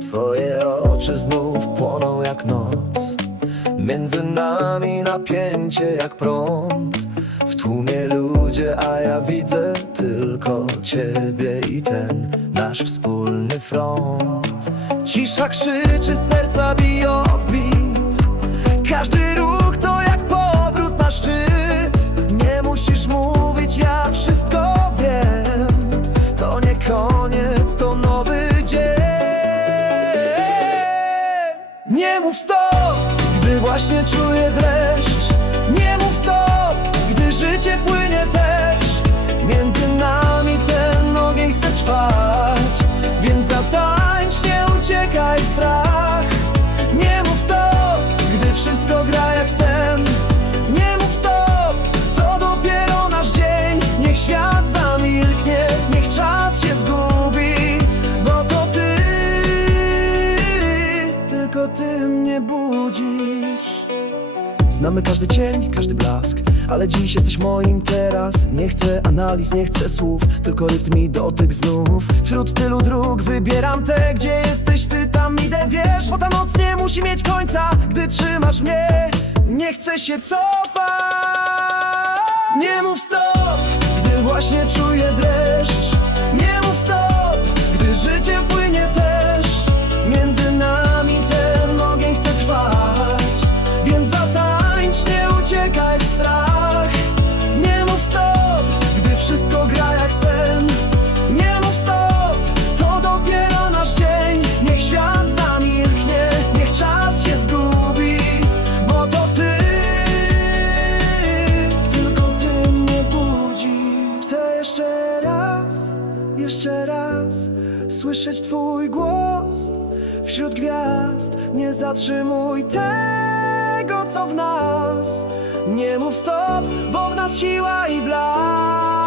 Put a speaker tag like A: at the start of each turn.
A: Twoje oczy znów płoną jak noc. Między nami napięcie jak prąd. W tłumie ludzie, a ja widzę tylko Ciebie i ten nasz wspólny front. Cisza krzyczy, serca biją w bit Nie mów stop, gdy właśnie czuję dreszcz Znamy każdy cień, każdy blask Ale dziś jesteś moim teraz. Nie chcę analiz, nie chcę słów Tylko rytm i dotyk znów. Wśród tylu dróg wybieram te Gdzie jesteś ty, tam idę, wiesz Bo ta noc nie musi mieć końca Gdy trzymasz mnie. Nie chcę się cofać. Nie mów stop Gdy właśnie czuję dreszcz Słyszeć twój głos. Wśród gwiazd Nie zatrzymuj tego, co w nas. Nie mów stop, bo w nas siła i blask